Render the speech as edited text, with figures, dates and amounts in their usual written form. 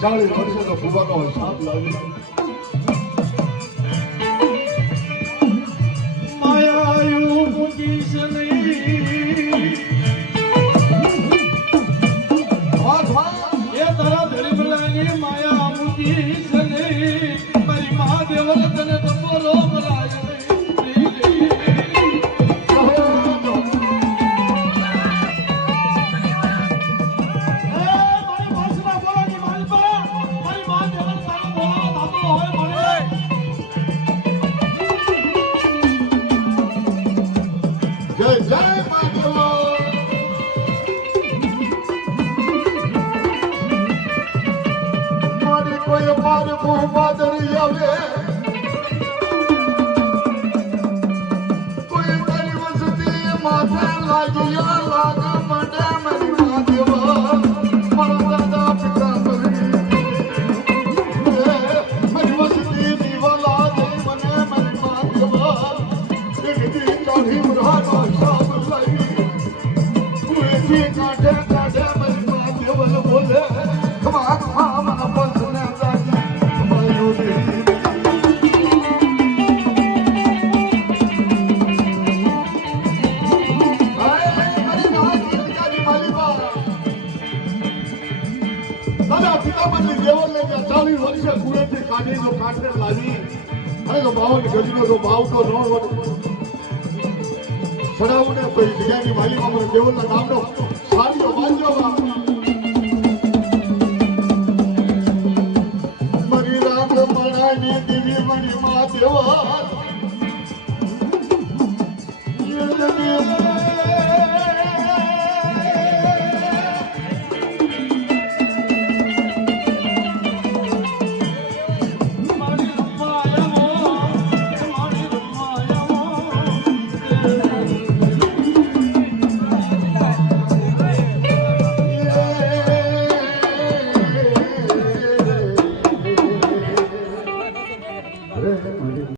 ચાલી વર્ષે તો ફુવાનો હિસાબ લાવી માયાયું પૂજીશ નહીં એ તારા ધરીબલાની માયા પૂજીશ નહીં મારી મહાદેવ તને તપોરો મરાય સડાવને કોઈ જગ્યાની માલિકા મને દેવલના ગામનો સાડીઓ બાંધ્યો મારી રાત મણાની દેવી મણી માં દેવા